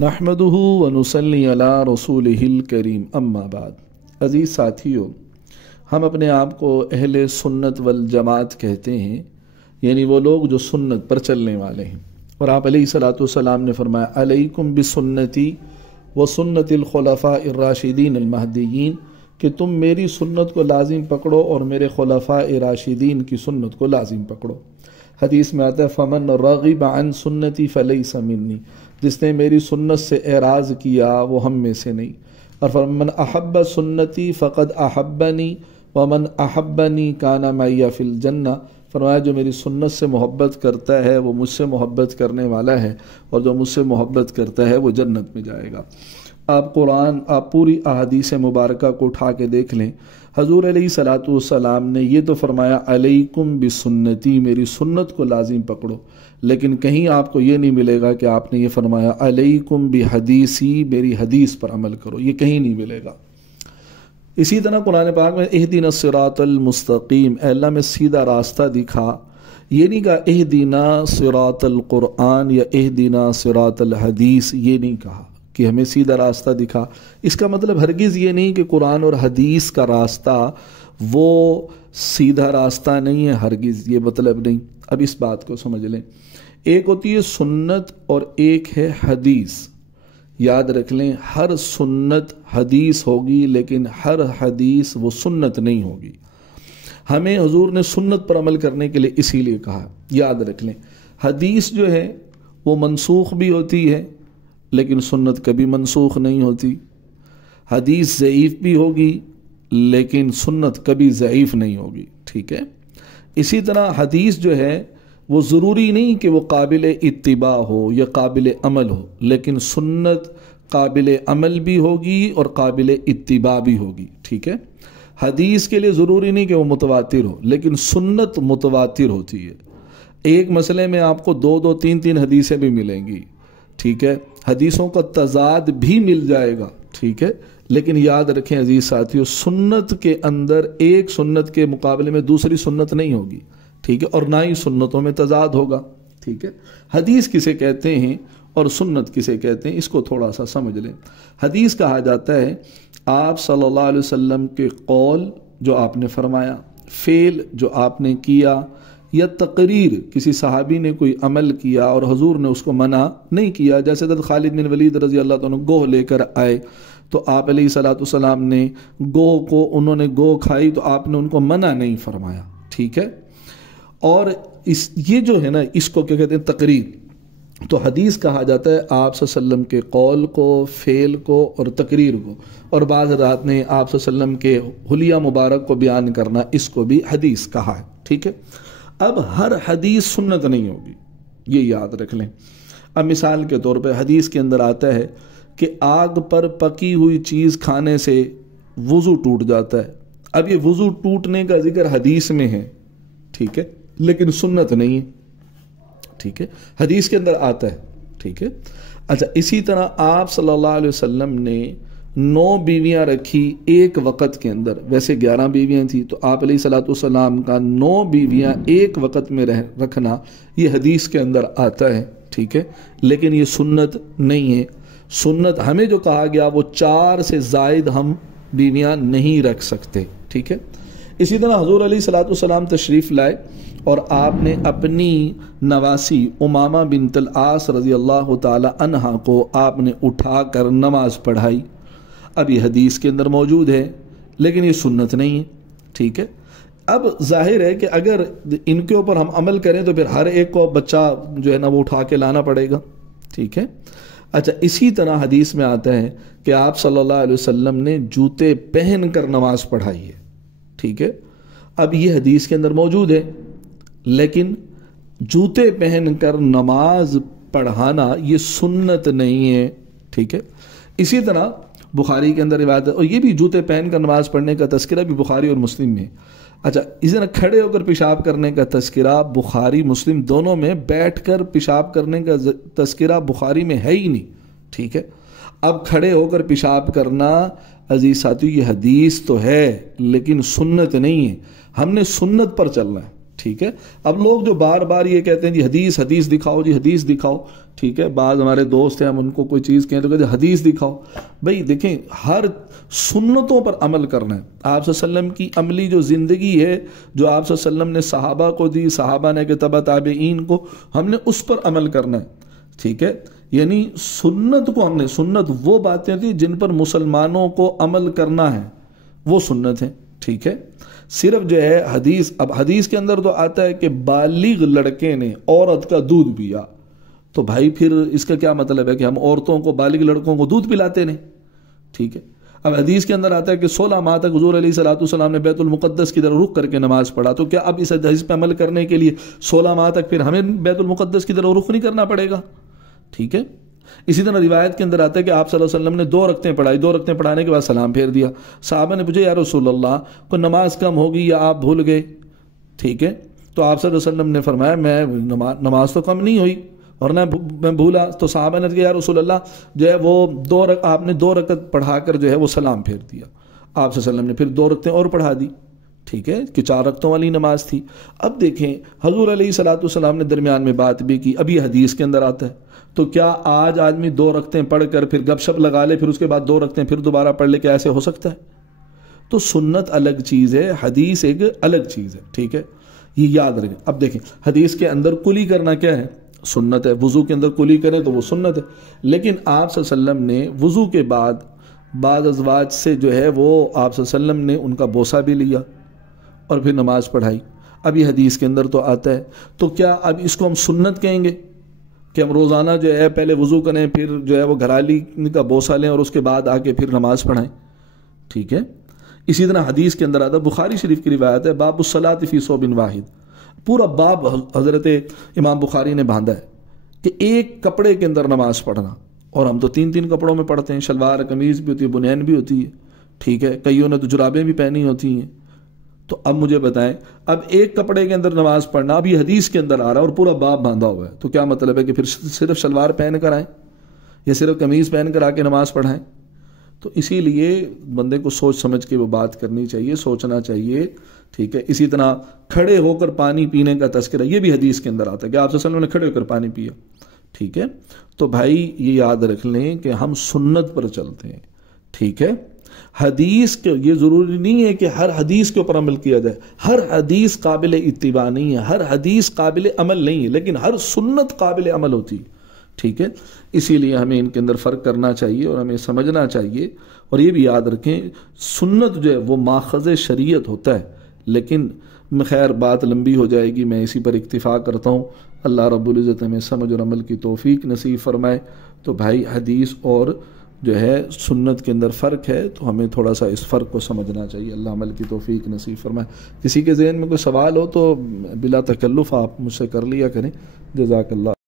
نحمدہ ونصلی علی رسولہ الکریم اما بعد۔ عزیز ساتھیو، ہم اپنے آپ کو اہل سنت والجماعت کہتے ہیں، یعنی وہ لوگ جو سنت پر چلنے والے ہیں۔ اور آپ علیہ الصلوۃ والسلام نے فرمایا علیکم بسنتی وسنت الخلفاء الراشدین المہدیین، کہ تم میری سنت کو لازم پکڑو اور میرے خلفاء راشدین کی سنت کو لازم پکڑو۔ حدیث میں آتا ہے فمن رغب عن سنتی فلیس منی، جس نے میری سنت سے اعراض کیا وہ ہم میں سے نہیں۔ اور فمن احب سنتی فقد احبنی ومن احبنی کان معی فی الجنہ، فرمایا جو میری سنت سے محبت کرتا ہے وہ مجھ سے محبت کرنے والا ہے، اور جو مجھ سے محبت کرتا ہے وہ جنت میں جائے گا۔ آپ پوری احادیث مبارکہ کو اٹھا کے دیکھ لیں، حضور علیہ الصلوۃ والسلام نے یہ تو فرمایا علیکم بسنتی، میری سنت کو لازم پکڑو، لیکن کہیں آپ کو یہ نہیں ملے گا کہ آپ نے یہ فرمایا علیکم بحدیثی، میری حدیث پر عمل کرو، یہ کہیں نہیں ملے گا۔ اسی طرح قرآن پاک میں اہدنا الصراط المستقیم، اے اللہ میں سیدھا راستہ دکھا، یہ نہیں کہا اہدنا صراط القرآن یا اہدنا صراط الحدیث، یہ نہیں کہا کہ ہمیں سیدھا راستہ دکھا۔ اس کا مطلب ہرگز یہ نہیں کہ قرآن اور حدیث کا راستہ وہ سیدھا راستہ نہیں ہے، ہرگز یہ مطلب نہیں۔ اب اس بات کو سمجھ لیں، ایک ہوتی ہے سنت اور ایک ہے حدیث۔ یاد رکھ لیں، ہر سنت حدیث ہوگی لیکن ہر حدیث وہ سنت نہیں ہوگی۔ ہمیں حضور نے سنت پر عمل کرنے کے لیے اسی لیے کہا۔ یاد رکھ لیں، حدیث جو ہے وہ منسوخ بھی ہوتی ہے لیکن سنت کبھی منسوخ نہیں ہوتی۔ حدیث ضعیف بھی ہوگی لیکن سنت کبھی ضعیف نہیں ہوگی، ٹھیک ہے۔ اسی طرح حدیث جو ہے وہ ضروری نہیں کہ وہ قابل اتباع ہو یا قابل عمل ہو، لیکن سنت قابل عمل بھی ہوگی اور قابل اتباع بھی ہوگی، ٹھیک ہے۔ حدیث کے لیے ضروری نہیں کہ وہ متواتر ہو، لیکن سنت متواتر ہوتی ہے۔ ایک مسئلے میں آپ کو دو تین حدیثیں بھی ملیں گی، ٹھیک ہے، حدیثوں کا تضاد بھی مل جائے گا، ٹھیک ہے، لیکن یاد رکھیں عزیز ساتھیو، سنت کے اندر ایک سنت کے مقابلے میں دوسری سنت نہیں ہوگی، ٹھیک ہے، اور نہ ہی سنتوں میں تضاد ہوگا، ٹھیک ہے۔ حدیث کسے کہتے ہیں اور سنت کسے کہتے ہیں، اس کو تھوڑا سا سمجھ لیں۔ حدیث کہا جاتا ہے آپ صلی اللہ علیہ وسلم کے قول جو آپ نے فرمایا، فعل جو آپ نے کیا، یا تقریر کسی صحابی نے کوئی عمل کیا اور حضور نے اس کو منع نہیں کیا۔ جیسے حضرت خالد بن ولید رضی اللہ عنہ گوہ لے کر آئے تو آپ علیہ الصلوۃ والسلام نے انہوں نے گوہ کھائی تو آپ نے ان کو منع نہیں فرمایا، ٹھیک ہے۔ اور یہ جو ہے نا، اس کو کیا کہتے ہیں، تقریر۔ تو حدیث کہا جاتا ہے آپ صلی اللہ علیہ وسلم کے قول کو، فعل کو اور تقریر کو، اور بعض حضرات نے آپ صلی اللہ علیہ وسلم کے حلیہ مبارک کو بیان کرنا، اس کو بھی حدیث کہا ہے، ٹھیک ہے۔ اب ہر حدیث سنت نہیں ہوگی، یہ یاد رکھ لیں۔ اب مثال کے طور پہ حدیث کے اندر آتا ہے کہ آگ پر پکی ہوئی چیز کھانے سے وضو ٹوٹ جاتا ہے۔ اب یہ وضو ٹوٹنے کا ذکر حدیث میں ہے، ٹھیک ہے، لیکن سنت نہیں ہے، ٹھیک ہے، حدیث کے اندر آتا ہے، ٹھیک ہے۔ اچھا، اسی طرح آپ صلی اللہ علیہ وسلم نے 9 بیویاں رکھی ایک وقت کے اندر، ویسے 11 بیویاں تھیں، تو آپ علیہ الصلوۃ والسلام کا 9 بیویاں ایک وقت میں رکھنا یہ حدیث کے اندر آتا ہے، ٹھیک ہے، لیکن یہ سنت نہیں ہے۔ سنت ہمیں جو کہا گیا وہ 4 سے زائد ہم بیویاں نہیں رکھ سکتے، ٹھیک ہے۔ اسی طرح حضور علیہ الصلوۃ والسلام تشریف لائے اور آپ نے اپنی نواسی امامہ بنت العاص رضی اللہ تعالی عنہا کو آپ نے اٹھا کر نماز پڑھائی۔ اب یہ حدیث کے اندر موجود ہے لیکن یہ سنت نہیں ہے، ٹھیک ہے۔ اب ظاہر ہے کہ اگر ان کے اوپر ہم عمل کریں تو پھر ہر ایک کو بچہ جو ہے نا وہ اٹھا کے لانا پڑے گا، ٹھیک ہے۔ اچھا، اسی طرح حدیث میں آتا ہے کہ آپ صلی اللہ علیہ وسلم نے جوتے پہن کر نماز پڑھائی ہے، ٹھیک ہے۔ اب یہ حدیث کے اندر موجود ہے لیکن جوتے پہن کر نماز پڑھانا یہ سنت نہیں ہے، ٹھیک ہے۔ اسی طرح بخاری کے اندر روایت ہے، اور یہ بھی جوتے پہن کر نماز پڑھنے کا تذکرہ بھی بخاری اور مسلم میں۔ اچھا، اسی طرح کھڑے ہو کر پیشاب کرنے کا تذکرہ بخاری مسلم دونوں میں، بیٹھ کر پیشاب کرنے کا تذکرہ بخاری میں ہے ہی نہیں، ٹھیک ہے۔ اب کھڑے ہو کر پیشاب کرنا عزیز ساتھیو یہ حدیث تو ہے لیکن سنت نہیں ہے، ہم نے سنت پر چلنا ہے، ٹھیک ہے. اب لوگ جو بار بار یہ کہتے ہیں جی حدیث دکھاؤ، جی حدیث دکھاؤ، ٹھیک ہے، بعض ہمارے دوست ہیں ہم ان کو کوئی چیز کہیں تو کہتے ہیں حدیث دکھاؤ. بھئی دیکھیں، ہر سنتوں پر عمل کرنا ہے. آپ صلی اللہ علیہ وسلم کی عملی جو زندگی ہے، جو آپ صلی اللہ علیہ وسلم نے صحابہ کو دی، صحابہ نے کہ تبع تابعین کو، ہم نے اس پر عمل کرنا ہے. ٹھیک ہے، یعنی سنت کو ہم نے، سنت وہ باتیں تھیں جن پر مسلمانوں کو عمل کرنا ہے، وہ سنت ہے. ٹھیک ہے، صرف جو ہے حدیث، اب حدیث کے اندر تو آتا ہے کہ بالغ لڑکے نے عورت کا دودھ پیا، تو بھائی پھر اس کا کیا مطلب ہے کہ ہم عورتوں کو، بالغ لڑکوں کو دودھ پلاتے نہیں. ٹھیک ہے، اب حدیث کے اندر آتا ہے کہ 16 ماہ تک حضور علیہ السلام نے بیت المقدس کی طرف رخ کر کے نماز پڑھا، تو کیا اب اس حدیث پہ عمل کرنے کے لیے 16 ماہ تک پھر ہمیں بیت المقدس کی طرف رخ نہیں کرنا پڑے گا؟ ٹھیک ہے. اسی طرح روایت کے اندر آتا ہے کہ آپ صلی اللہ علیہ وسلم نے 2 رکعتیں پڑھائی، 2 رکعتیں پڑھانے کے بعد سلام پھیر دیا. صحابہ نے پوچھا یا رسول اللہ، کوئی نماز کم ہوگی یا آپ بھول گئے؟ ٹھیک ہے، تو آپ صلی اللہ علیہ وسلم نے فرمایا میں نماز تو کم نہیں ہوئی اور نہ میں بھولا. تو صحابہ نے کہا یا رسول اللہ، جو ہے وہ آپ نے 2 رکعت پڑھا کر جو ہے وہ سلام پھیر دیا. آپ صلی اللہ علیہ وسلم نے پھر 2 رکعتیں اور پڑھا دی. ٹھیک ہے، کہ 4 رکعتوں والی نماز تھی. اب دیکھیں حضور علیہ السلام نے درمیان میں بات بھی کی، ابھی حدیث کے اندر آتا ہے. تو کیا آج آدمی 2 رکعتیں پڑھ کر پھر گپ شپ لگا لے، پھر اس کے بعد 2 رکعتیں پھر دوبارہ پڑھ لے، کیا ایسے ہو سکتا ہے؟ تو سنت الگ چیز ہے، حدیث ایک الگ چیز ہے. ٹھیک ہے، یہ یاد رکھیں. اب دیکھیں حدیث کے اندر کلی کرنا کیا ہے؟ سنت ہے. وضو کے اندر کلی کریں تو وہ سنت ہے. لیکن آپ صلی اللہ علیہ وسلم نے وضو کے بعد بعض ازواج سے جو ہے وہ آپ صلی اللہ علیہ وسلم نے ان کا بوسہ بھی لیا اور پھر نماز پڑھائی. اب یہ حدیث کے اندر تو آتا ہے. تو کیا اب اس کو ہم سنت کہیں گے کہ ہم روزانہ جو ہے پہلے وضو کریں، پھر جو ہے وہ گھرالی کا بوسہ لیں اور اس کے بعد آ کے پھر نماز پڑھائیں؟ ٹھیک ہے. اسی طرح حدیث کے اندر آتا ہے، بخاری شریف کی روایت ہے، باب الصلاۃ فی ثوب واحد. پورا باب حضرت امام بخاری نے باندھا ہے کہ ایک کپڑے کے اندر نماز پڑھنا. اور ہم تو 3 کپڑوں میں پڑھتے ہیں، شلوار قمیض بھی ہوتی ہے، بنین بھی ہوتی ہے. ٹھیک ہے، کئیوں نے تو جرابیں بھی پہنی ہوتی ہیں. تو اب مجھے بتائیں، اب ایک کپڑے کے اندر نماز پڑھنا اب یہ حدیث کے اندر آ رہا ہے اور پورا باب باندھا ہوا ہے، تو کیا مطلب ہے کہ پھر صرف شلوار پہن کر آئیں یا صرف قمیض پہن کر آ کے نماز پڑھائیں؟ تو اسی لیے بندے کو سوچ سمجھ کے وہ بات کرنی چاہیے، سوچنا چاہیے. ٹھیک ہے. اسی طرح کھڑے ہو کر پانی پینے کا تذکرہ، یہ بھی حدیث کے اندر آتا ہے کہ آپ صلی اللہ علیہ وسلم نے کھڑے ہو کر پانی پیا. ٹھیک ہے. تو بھائی یہ یاد رکھ لیں کہ ہم سنت پر چلتے ہیں. ٹھیک ہے. حدیث کے یہ ضروری نہیں ہے کہ ہر حدیث کے اوپر عمل کیا جائے، ہر حدیث قابل اتباع نہیں ہے، ہر حدیث قابل عمل نہیں ہے، لیکن ہر سنت قابل عمل ہوتی ہے. ٹھیک ہے. اسی لیے ہمیں ان کے اندر فرق کرنا چاہیے اور ہمیں سمجھنا چاہیے. اور یہ بھی یاد رکھیں، سنت جو ہے وہ ماخذ شریعت ہوتا ہے. لیکن خیر بات لمبی ہو جائے گی، میں اسی پر اکتفا کرتا ہوں. اللہ رب العزت ہمیں سمجھ اور عمل کی توفیق نصیب فرمائے. تو بھائی حدیث اور جو ہے سنت کے اندر فرق ہے، تو ہمیں تھوڑا سا اس فرق کو سمجھنا چاہیے. اللہ عمل کی توفیق نصیب فرمائے. کسی کے ذہن میں کوئی سوال ہو تو بلا تکلف آپ مجھ سے کر لیا کریں. جزاک اللہ.